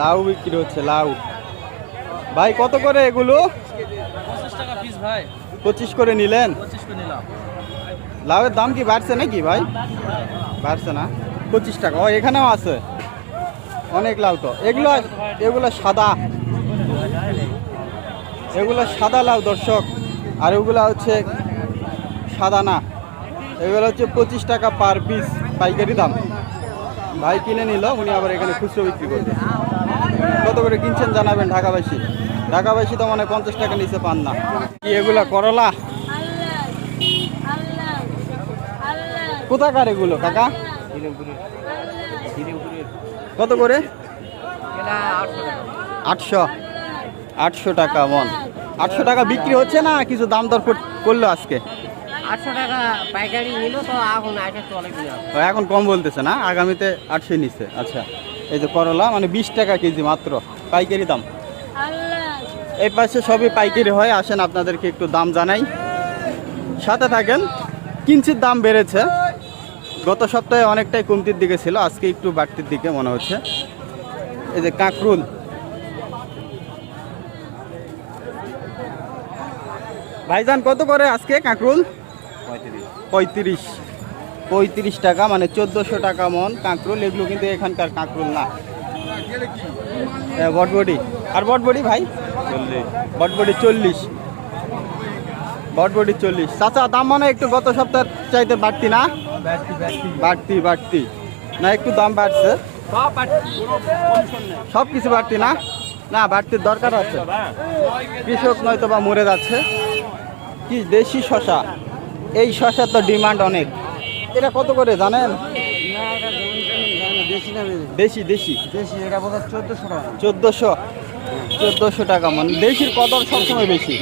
লাউ বিক্রি হচ্ছে লাউ। ভাই কত করে এগুলো? 25 টাকা পিস ভাই। 25 করে নিলেন? 25 করে নিলাম। লাউয়ের দাম কি বাড়ছে নাকি ভাই? বাড়ছে না, 25 টাকা। ও এখানেও আছে অনেক লাউ। তো এগুলো এগুলো সাদা, এগুলো সাদা লাউ দর্শক, আর ওগুলো হচ্ছে সাদা না। এগুলো হচ্ছে 25 টাকা পার পিস পাইকারি দাম। ভাই কিনে নিল, উনি আবার এখানে খুচরো বিক্রি করবে। কত করে কিনছেন জানাবেন ঢাকাবাসী। ঢাকাবাসী তো মানে 50 টাকা নিচে পান না। কি এগুলা করলা? কোথাকার এগুলো কাকা? কত করে? 800 800 টাকা মন। 800 টাকা বিক্রি হচ্ছে না কিছু দাম দর করলো আজকে? 800 টাকা পাইকারি নিল তো এখন আগে চলে কিনা। এখন কম বলতেছে না, আগামীতে 800 নিচ্ছে। আচ্ছা, এই যে করলা মানে 20 টাকা কেজি মাত্র পাইকারি দাম। এই পাশে সবই পাইকারি হয়। আসেন আপনাদেরকে একটু দাম জানাই, সাথে থাকেন। কিঞ্চিত দাম বেড়েছে, গত সপ্তাহে অনেকটাই কমতির দিকে ছিল, আজকে একটু বাড়তির দিকে মনে হচ্ছে। এই যে কাঁকরুল, ভাইজান কত করে আজকে কাঁকরুল? 35 টাকা মানে 1400 টাকা মন কাঁকরুল। এগুলো কিন্তু এখানকার কাঁকরুল না। বটবডি, আর বটবডি ভাই? বটবডি 40, বটবডি 40। চাচা দাম মানে একটু গত সপ্তাহ চাইতে বাড়তি না? বাড়তি না, একটু দাম বাড়ছে। সব কিছু বাড়তি না? না, বাড়তির দরকার আছে, কৃষক নয়তো বা মরে যাচ্ছে। কি দেশি শশা, এই শশার তো ডিমান্ড অনেক। এটা কত করে জানেন? দেশি দেশি দেশি এটা বোধ হয় 1400 টাকা মানে। দেশির কদর সবসময় বেশি।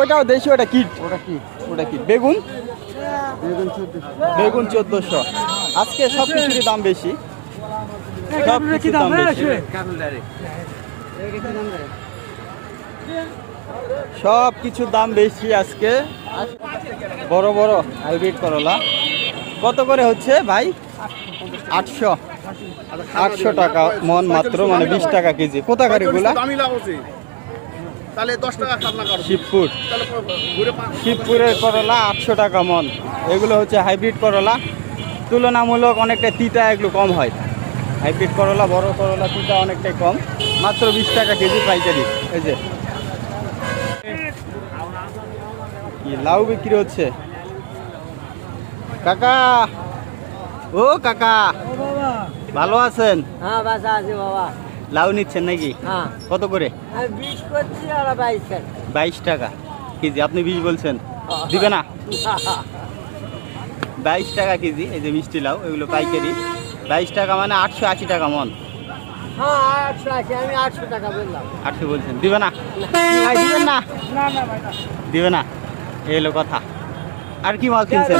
ওটাও দেশি, ওটা কিট। ওটা কি বেগুন? বেগুন 1400। আজকে সব কিছুরই দাম বেশি, সব কিছুর দাম বেশি, সব কিছুর দাম বেশি আজকে। বড় বড় হাইব্রিড করলা কত করে হচ্ছে ভাই? 800 টাকা মন মাত্র, মানে 20 টাকা কেজি। কোথাকার এগুলা? শিবপুরের করলা 800 টাকা মন। এগুলো হচ্ছে হাইব্রিড করলা, তুলনামূলক অনেকটা তিতা, এগুলো কম হয়। হাইব্রিড করলা, বড় করলা তিতা অনেকটাই কম, মাত্র 20 টাকা কেজি পাইকারি। এই যে লাউ বিক্রি হচ্ছে। কাকা, ও কাকা ভালো আছেন? হ্যাঁ বাসা আছে বাবা। লাউ নিচ্ছেন নাকি? হ্যাঁ। কত করে? আমি 20 করছি আর 22 টাকা। 22 টাকা কেজি, আপনি 20 বলছেন, দিবে না? 22 টাকা কেজি। এই যে মিষ্টি লাউ, এগুলো পাইকারি 22 টাকা মানে 880 টাকা মন। হ্যাঁ 880, আমি 800 টাকা বললাম। 800 বলছেন, দিবে না? ভাই দিবেন না? না না ভাই দিবে না, এই হলো কথা। আর কি মাল কিনছেন?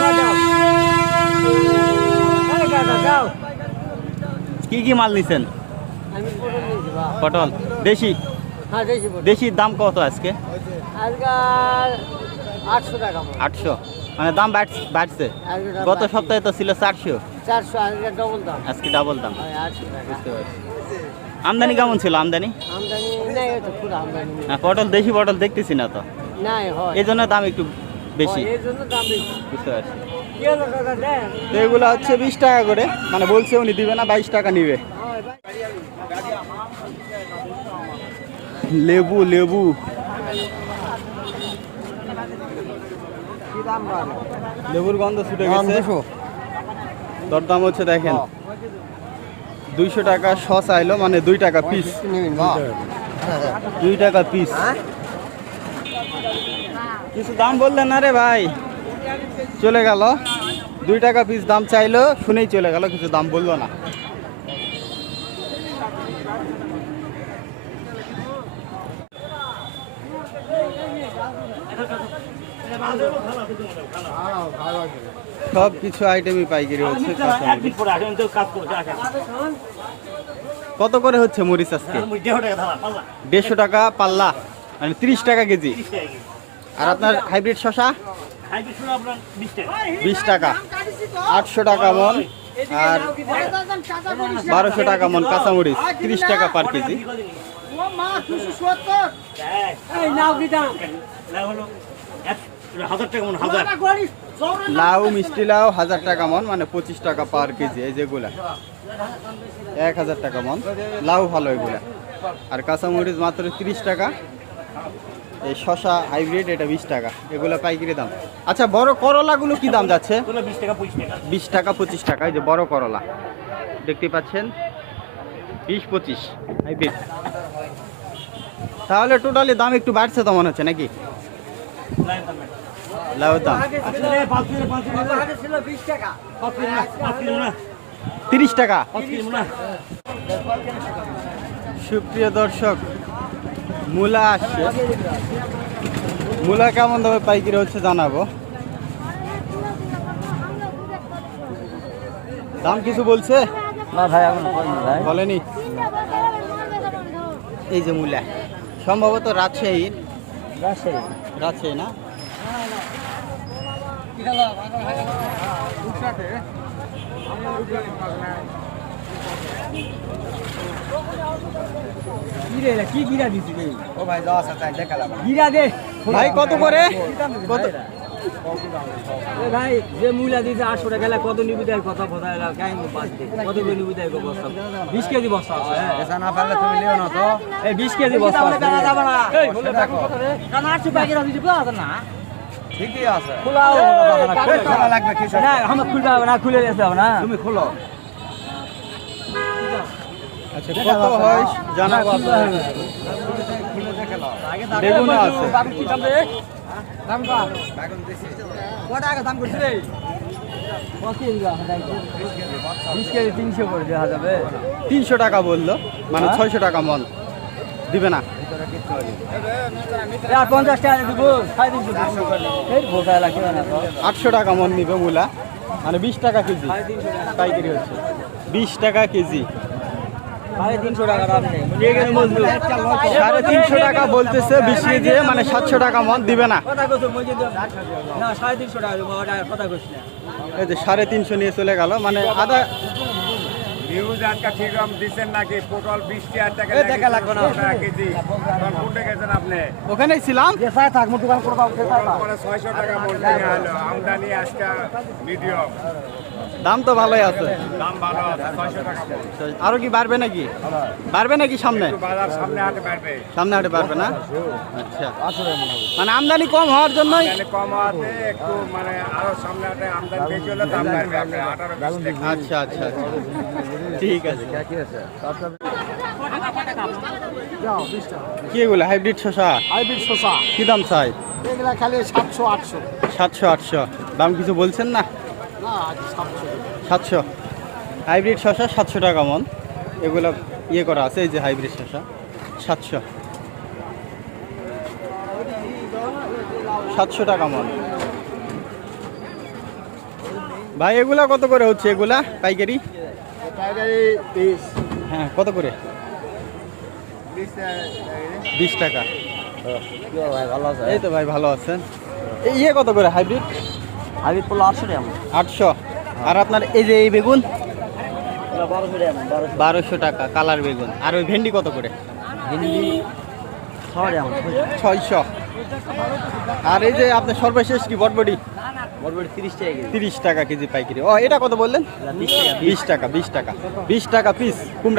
কি কি মাল নিছেন? আমি পটল নিয়েছি বা। পটল দেশি? হ্যাঁ দেশি পটল। দেশির দাম কত আজকে? আজকে 800 টাকা। 800 মানে দাম বাড়ছে। গত সপ্তাহে তো ছিল 400। 400, আজকে ডবল দাম। আজকে ডাবল দাম। 800 টাকা। বুঝতে পারছি। আমদানি কেমন ছিল? আমদানি নাই, তো পুরো আমদানি নেই। পটল, দেশি পটল দেখতেছি না তো, নাই হয়, এই জন্য দাম একটু বেশি। এর জন্য দাম বেশি। বুঝতে পারছি। কি হলো দাদা দেন? তো এগুলো হচ্ছে 20 টাকা করে, মানে বলছে উনি দিবে না, 22 টাকা নিবে। লেবু লেবু লেবুর গন্ধ ছুটে গেছে। দরদাম হচ্ছে দেখেন, 200 টাকা শ চাইলো, মানে 2 টাকা পিস। 2 টাকা পিস। কিছু দাম বললেন না রে ভাই, চলে গেল। 2 টাকা পিস দাম চাইলো, শুনেই চলে গেল, কিছু দাম বললো না। সব কিছু আইটেমই পাইকারি হচ্ছে। কত করে হচ্ছে মরিচ আজকে? 150 টাকা পাল্লা, মানে 30 টাকা কেজি। আর আপনার হাইব্রিড শশা? 20 টাকা। 800 টাকা মন আর 1200 টাকা মন কাঁচামরিচ, 30 টাকা পার কেজি। লাউ, মিষ্টি লাউ 1000 টাকা মন, মানে 25 টাকা পার কেজি। এই যেগুলা 1000 টাকা মন, লাউ ভালো এগুলা। আর কাঁচামরিচ মাত্র 30 টাকা। এই শশা হাইব্রিড এটা 20 টাকা, এগুলো পাইকারি দাম। আচ্ছা, বড় করলাগুলো কি দাম যাচ্ছে? 20 টাকা 25 টাকা। এই যে বড় করলা দেখতে পাচ্ছেন 20-25 হাইব্রিড। তাহলে টোটালি দাম একটু বাড়ছে তো মনে হচ্ছে নাকি? লাউ দাম 30 টাকা। সুপ্রিয় দর্শক, মূলা আসছে, মূলা কেমন দামে পাইকারি হচ্ছে জানাবো। দাম কিছু বলছে না ভাই, এখন ভাই বলেনি। এই যে মূলা সম্ভবত রাজশাহীর, রাজশাহী না? কি গিরা দিছি রে? ও ভাই দাও আছে তাই দেখালাম। গিরা দে ভাই কত করে? কত? এ ভাই যে মূলা দিছে 800 টাকা, গেলে কত নিবি দেয়? কথা কথা গায় মু বাদ দে। কত করে নিবি দেয় বস্তা? 20 কেজি বস্তা আছে। এসা না পারলে তুমি লিও না তো। এই 20 কেজি বস্তা আছে। যাবে না। এই বলে দেখো কারণ 800 টাকা দিছি বুঝা না? ঠিকই আছে। খোলাও খোলা লাগবে কি না? আমরা খুলতে হবে না, খুলে দিতে হবে না। তুমি খোলো। আচ্ছা, কত হয় জানাবো আপনাদের। বেগুন আছে, দাম কত? বেগুন দিছি কত টাকা দাম করছিস রে? 20 কেজি 300 করে দেওয়া যাবে। 300 টাকা বললো, মানে 600 টাকা মন। দিবে না? 50 টাকা দিব, 350 করে এই ভোটা লাগে না তো। 800 টাকা মন নিবে মূলা, মানে 20 টাকা কেজি পাইকারি হচ্ছে। 20 টাকা কেজি, 350 টাকা দাম নেই। ঠিক আছে মজদুর 350 টাকা বলতেছে 20 কেজি, মানে 700 টাকা মন। দিবে না? কথা কইছো মজদুর না 350 টাকা দিব, কথা কইছ না। এই যে 350 নিয়ে চলে গেল, মানে আধা। নিউজ আজকে ঠিক রকম দিচ্ছেন নাকি? পটল 20 টাকা এ দেখা লাগবে না। কেজি। তখন কোনটা গেছেন আপনি? ওখানেই ছিলাম। দেখায় থাক মু দোকান করবা দেখায় থাক। পরে 600 টাকা মন কিনে হলো। আমদানি আজকে মিডিয়াম, দাম তো ভালোই আছে। দাম ভালো আছে, 600 টাকা মন। আরো কি বাড়বে নাকি? বাড়বে নাকি সামনে? একটু বাজার সামনে হাটে বাড়বে। সামনে হাটে বাড়বে না? আচ্ছা, মানে আমদানি কম হওয়ার জন্যই। আমদানি কম আছে একটু, মানে আরো সামনে হাটে আমদানি বেশি হলে দাম বাড়বে। আপনি 18-20 টাকা। আচ্ছা আচ্ছা আচ্ছা, ঠিক আছে। কি এগুলো হাইব্রিড শসা? হাইব্রিড শসা কি দাম চাই? এগুলা খালি 700 800 700-800 দাম কিছু বলছেন না? না 700 700 হাইব্রিড শসা 700 টাকা মন। এগুলো ইয়ে করা আছে, এই যে হাইব্রিড শসা 700 টাকা মন। ভাই এগুলা কত করে হচ্ছে? এগুলা পাইকারি? পাইকারি 20 হ্যাঁ, কত করে? 20 টাকা। ভাই ভালো আছে। এই তো ভাই ভালো আছেন। এই ইয়ে কত করে হাইব্রিড? হাইব্রিড পোলা 800 টাকা 800। আর আপনার এই যে এই বেগুন? 1200 টাকা 1200 টাকা কালার বেগুন। আর ওই ভেন্ডি কত করে? হিন্দি 6 টাকা 600। আর এই যে আপনার সর্বশেষ কি বটবটি? বড় 30 টাকা কেজি। 30 টাকা কেজি পাইকারি। ও, এটা কত বললেন? 20 টাকা 20 টাকা 20 টাকা 20 টাকা পিস।